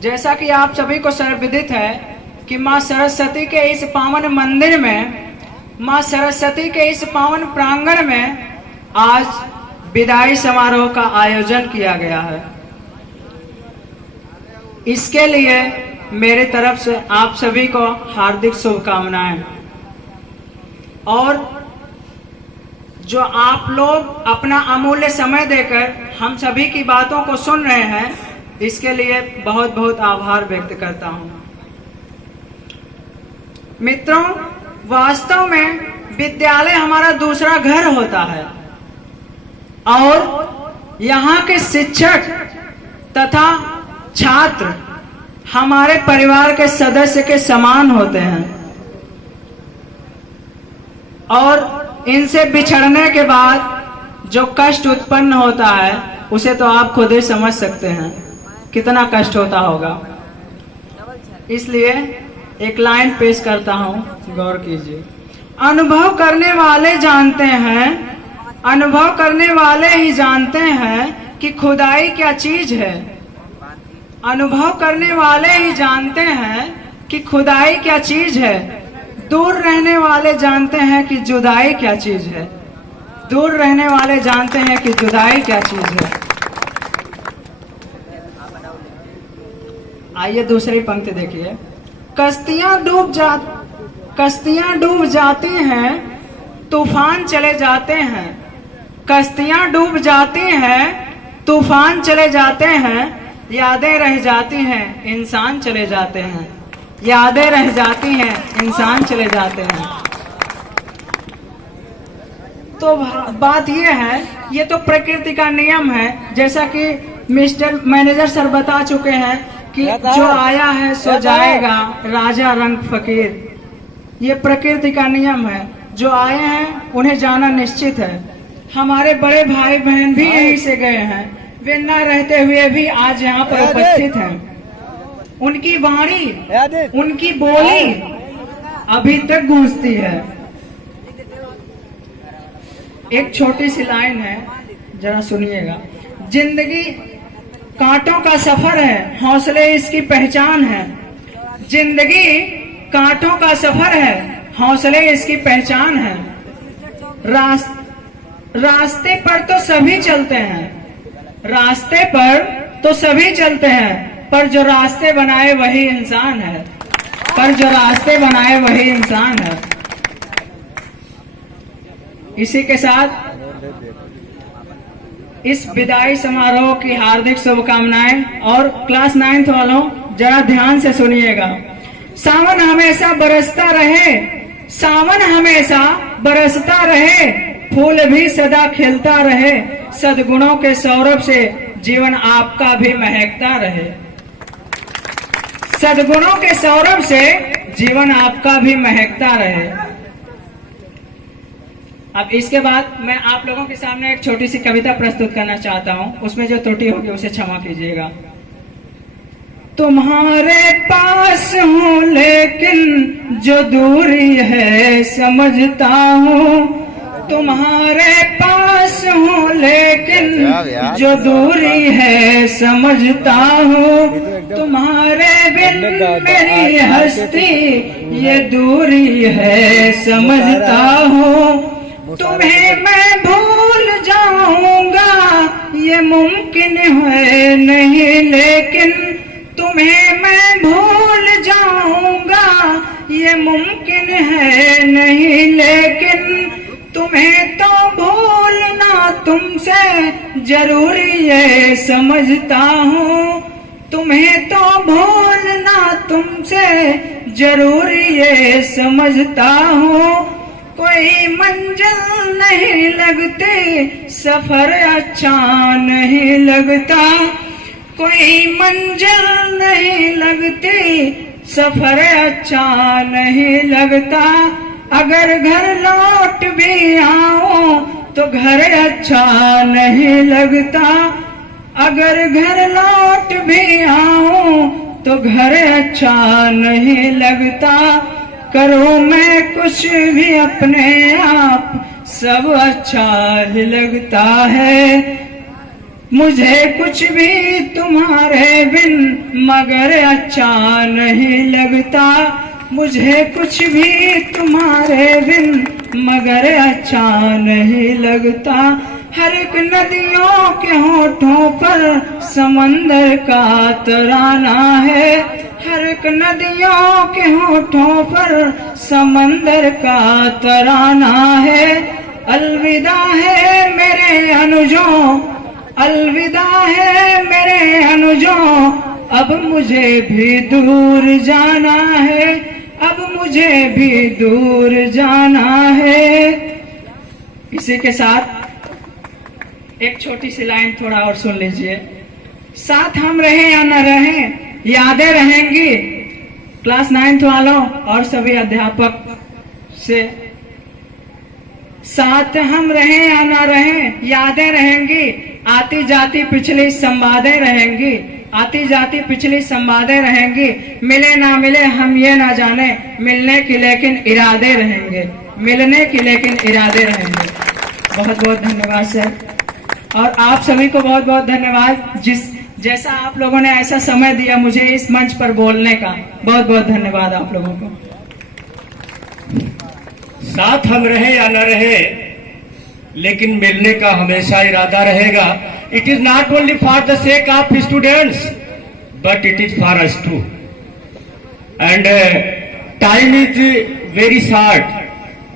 जैसा कि आप सभी को सर्वविदित है कि माँ सरस्वती के इस पावन मंदिर में, माँ सरस्वती के इस पावन प्रांगण में आज विदाई समारोह का आयोजन किया गया है। इसके लिए मेरे तरफ से आप सभी को हार्दिक शुभकामनाएं। और जो आप लोग अपना अमूल्य समय देकर हम सभी की बातों को सुन रहे हैं, इसके लिए बहुत बहुत आभार व्यक्त करता हूं। मित्रों, वास्तव में विद्यालय हमारा दूसरा घर होता है और यहाँ के शिक्षक तथा छात्र हमारे परिवार के सदस्य के समान होते हैं और इनसे बिछड़ने के बाद जो कष्ट उत्पन्न होता है उसे तो आप खुद ही समझ सकते हैं कितना कष्ट होता होगा। इसलिए एक लाइन पेश करता हूं, गौर कीजिए। अनुभव करने वाले जानते हैं, अनुभव करने वाले ही जानते हैं कि खुदाई क्या चीज है। अनुभव करने वाले ही जानते हैं कि खुदाई क्या चीज है। दूर रहने वाले जानते हैं कि जुदाई क्या चीज है। दूर रहने वाले जानते हैं कि जुदाई क्या चीज है। आइए दूसरी पंक्ति देखिए। कश्तियां डूब जाती हैं, तूफान चले जाते हैं। कश्तियां डूब जाती हैं, तूफान चले जाते हैं। यादें रह जाती हैं, इंसान चले जाते हैं। यादें रह जाती हैं, इंसान चले जाते हैं। तो बात ये है, ये तो प्रकृति का नियम है। जैसा कि मिस्टर मैनेजर सर बता चुके हैं कि जो आया है सो जाएगा, राजा रंग फकीर। ये प्रकृति का नियम है। जो आए हैं उन्हें जाना निश्चित है। हमारे बड़े भाई बहन भी यहीं से गए हैं, वे न रहते हुए भी आज यहाँ पर उपस्थित हैं। उनकी वाणी, उनकी बोली अभी तक गूंजती है। एक छोटी सी लाइन है, जरा सुनिएगा। जिंदगी कांटों का सफर है, हौसले इसकी पहचान है। जिंदगी कांटों का सफर है, हौसले इसकी पहचान है। रास्ते पर तो सभी चलते हैं, रास्ते पर तो सभी चलते हैं, पर जो रास्ते बनाए वही इंसान है। पर जो रास्ते बनाए वही इंसान है। इसी के साथ इस विदाई समारोह की हार्दिक शुभकामनाएं। और क्लास 9th वालों जरा ध्यान से सुनिएगा। सावन हमेशा बरसता रहे, सावन हमेशा बरसता रहे, फूल भी सदा खिलता रहे। सद्गुणों के सौरभ से जीवन आपका भी महकता रहे। सद्गुणों के सौरभ से जीवन आपका भी महकता रहे। अब इसके बाद मैं आप लोगों के सामने एक छोटी सी कविता प्रस्तुत करना चाहता हूं। उसमें जो त्रुटि होगी उसे क्षमा कीजिएगा। तुम्हारे पास हूँ लेकिन जो दूरी है समझता हूँ। तुम्हारे पास हूँ लेकिन जो दूरी है समझता हूँ। तुम्हारे बिन मेरी हस्ती ये दूरी है समझता हूँ। तुम्हें मैं भूल जाऊंगा ये मुमकिन है नहीं, लेकिन तुम्हें मैं भूल जाऊंगा ये मुमकिन है नहीं, लेकिन तुम्हें तो भूलना तुमसे जरूरी है समझता हूँ। तुम्हें तो भूलना तुमसे जरूरी है समझता हूँ। कोई मंजिल नहीं लगती, सफर अच्छा नहीं लगता। कोई मंजिल नहीं लगती, सफर अच्छा नहीं लगता। अगर घर लौट भी आऊं तो घर अच्छा नहीं लगता। अगर घर लौट भी आऊं तो घर अच्छा नहीं लगता। करूं मैं कुछ भी अपने आप सब अच्छा ही लगता है। मुझे कुछ भी तुम्हारे बिन मगर अच्छा नहीं लगता मुझे कुछ भी तुम्हारे बिन, मगर अच्छा नहीं लगता। हर एक नदियों के होठों पर समंदर का तराना है, हर एक नदियों के होठों पर समंदर का तराना है। अलविदा है मेरे अनुजों, अलविदा है मेरे अनुजों, अब मुझे भी दूर जाना है, अब मुझे भी दूर जाना है। इसी के साथ एक छोटी सी लाइन थोड़ा और सुन लीजिए। साथ हम रहे या न रहे यादें रहेंगी। क्लास 9th वालों और सभी अध्यापक से, साथ हम रहे या न रहे यादें रहेंगी, आती जाती पिछली संवादें रहेंगी, आती जाती पिछली संवादें रहेंगी। मिले ना मिले हम ये ना जाने, मिलने की लेकिन इरादे रहेंगे, मिलने की लेकिन इरादे रहेंगे। बहुत बहुत धन्यवाद सर, और आप सभी को बहुत बहुत धन्यवाद जैसा आप लोगों ने ऐसा समय दिया मुझे इस मंच पर बोलने का। बहुत बहुत धन्यवाद आप लोगों को। साथ हम रहे या न रहे लेकिन मिलने का हमेशा इरादा रहेगा। It is not only for the sake of students but it is for us too, and time is very short.